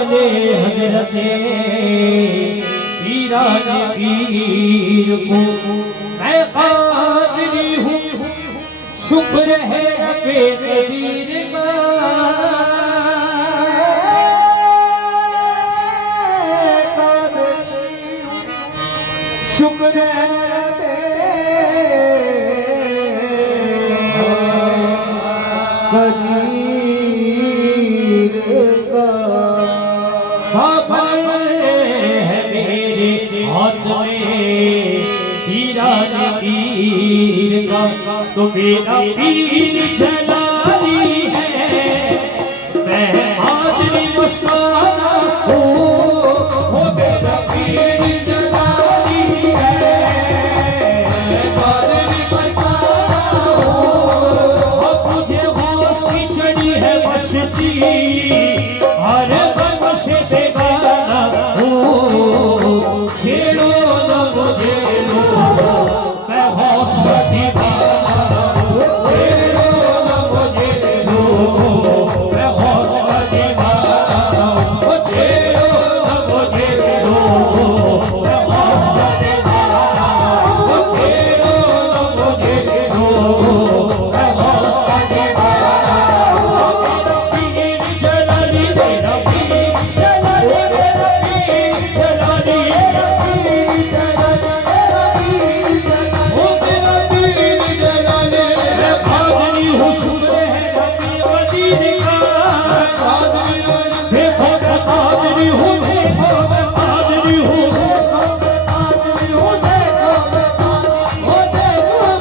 वाले हजरत पीराने पीर को मैं कादरी हूँ, शुक्र है बेकदीर का। शुक्र है कदीर का। खबर है मेरे हाथ में पीराने पीर का, तो मेरा पीर जलाली है, मैं कादरी मस्ताना हूँ। वो मेरा पीर जलाली है, मैं कादरी मस्ताना हूँ। अब मुझे होश की चढ़ी है मस्ती, हर गम से बेगाना हूँ। छेड़ो न मुझे लो, मैं होश का दीवाना हूँ। छेड़ो न मुझे लो, मैं होश का दीवाना हूँ। छेड़ो न मुझे लो, मैं होश का दीवाना हूँ। छेड़ो न मुझे लो, मैं होश का दीवाना हूँ। पीर जलाली मेरा पीर जलाली, मेरा पीर जलाली, मेरा पीर जलाली, वो मेरा पीर जलाली। मैं कादरी हूँ, शुक्र है कदीर का। देखो मैं कादरी हूँ, देखो मैं कादरी हूँ, देखो मैं कादरी हूँ, देखो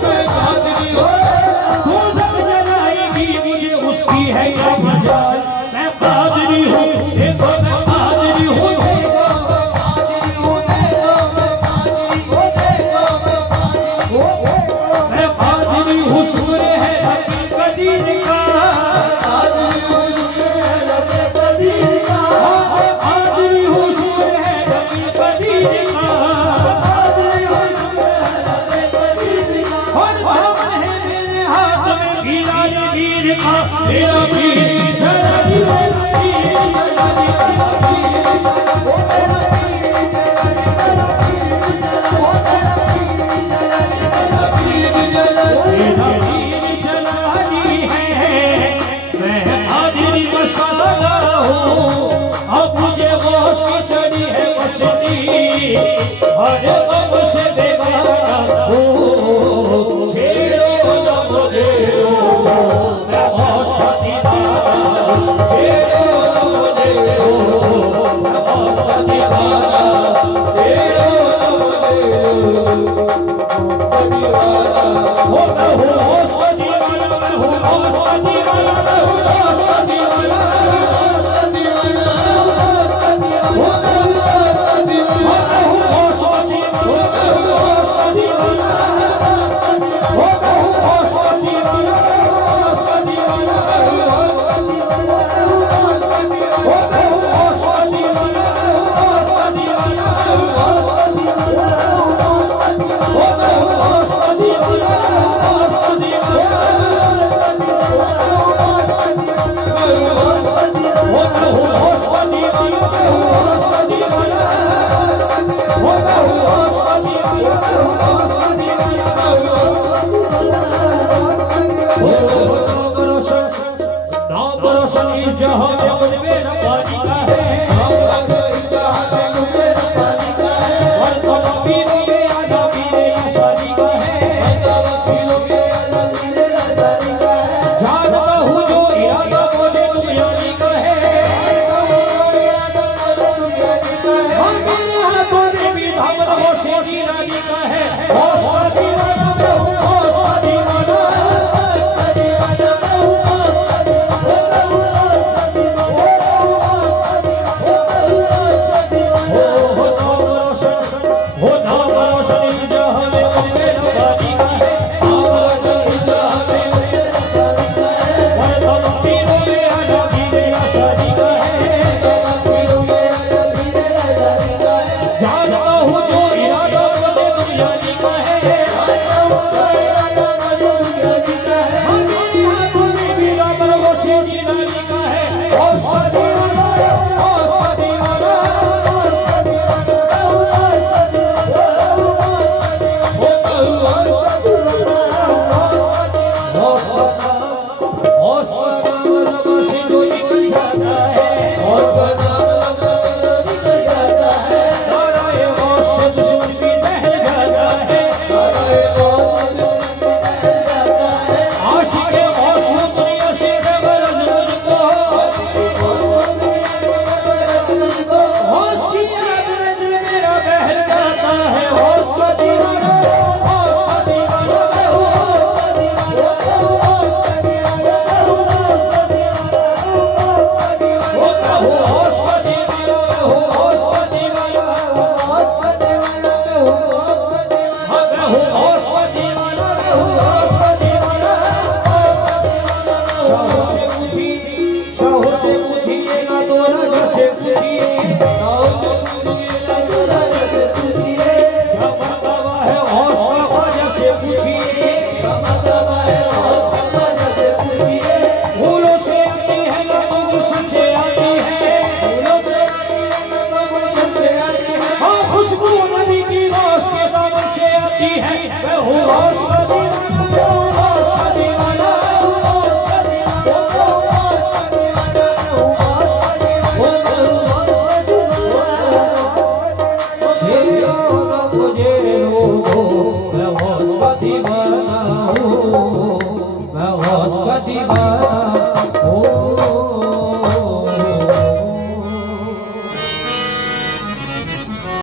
मैं कादरी हूँ। तू सब जलाएगी मुझे उसकी है क्या मजाल। मैं कादरी हूँ, देखो मैं कादरी हूँ, देखो मैं कादरी हूँ, देखो मैं कादरी हूँ, देखो मैं कादरी हूँ। मैं कादरी हूँ, शुक्र है कदीर का। कादरी हूँ, शुक्र है कदीर का। मैं कादरी हूँ, शुक्र है कदीर का। कदीर का। और दामन है मेरे हाथ में पीराने पीर का। मेरा पीर जलाली, मेरा पीर जलाली, मेरा पीर जलाली, वो मेरा पीर मेरा पीर जलाली, मेरा पीर जलाली है, मैं कादरी मस्ताना हूँ। अब मुझे होश की चढ़ी है मस्ती, हर गम से बेगाना हूँ। छेड़ो न मुझे लो, मैं होश का दीवाना हूँ। छेड़ो न मुझे लो, मैं होश का दीवाना हूँ। छेड़ो न मुझे लो, वो मैं हूँ होश का दीवाना, मैं हूँ होश का दीवाना, मैं हूँ होश का दीवाना, वो मैं हूँ होश का दीवाना, वो मैं हूँ होश का दीवाना, वो मैं हूँ होश का दीवाना, होश का दीवाना, मैं हूँ होश का दीवाना, वो मैं हूँ होश का दीवाना, होश का दीवाना, मैं हूँ होश का दीवाना, वो मैं हूँ होश का दीवाना, होश का दीवाना, वो मैं हूँ होश का दीवाना, मैं हूँ होश का दीवाना, वो मैं हूँ होश का दीवाना, मैं हूँ होश का दीवाना, मैं हूँ नाम रोशन इस जहां में मुझ मेरा पानी का है। और तुम पीरों में आजा पीरे या शादी का है। जानता हूँ जो इरादा मुझे दुनियावी का है। और मेरे हाथों में भी धामन होश की रानी का है। होश का दीवाना मैं हूँ, होश का दीवाना, हो नाम रोशन इस जहां में मुझ मेरा पानी का है। नाम रोशन इस जहां में मुझ मेरा पानी का है। और तुम पीरों में आजा पीरे या शादी का है। जानता हूँ जो इरादा मुझे दुनिया है मैं हूँ होश का दीवाना, होश का दीवाना, छेड़ो ना मुझे लोगों, मैं होश का दीवाना हूँ, मैं होश का दीवाना।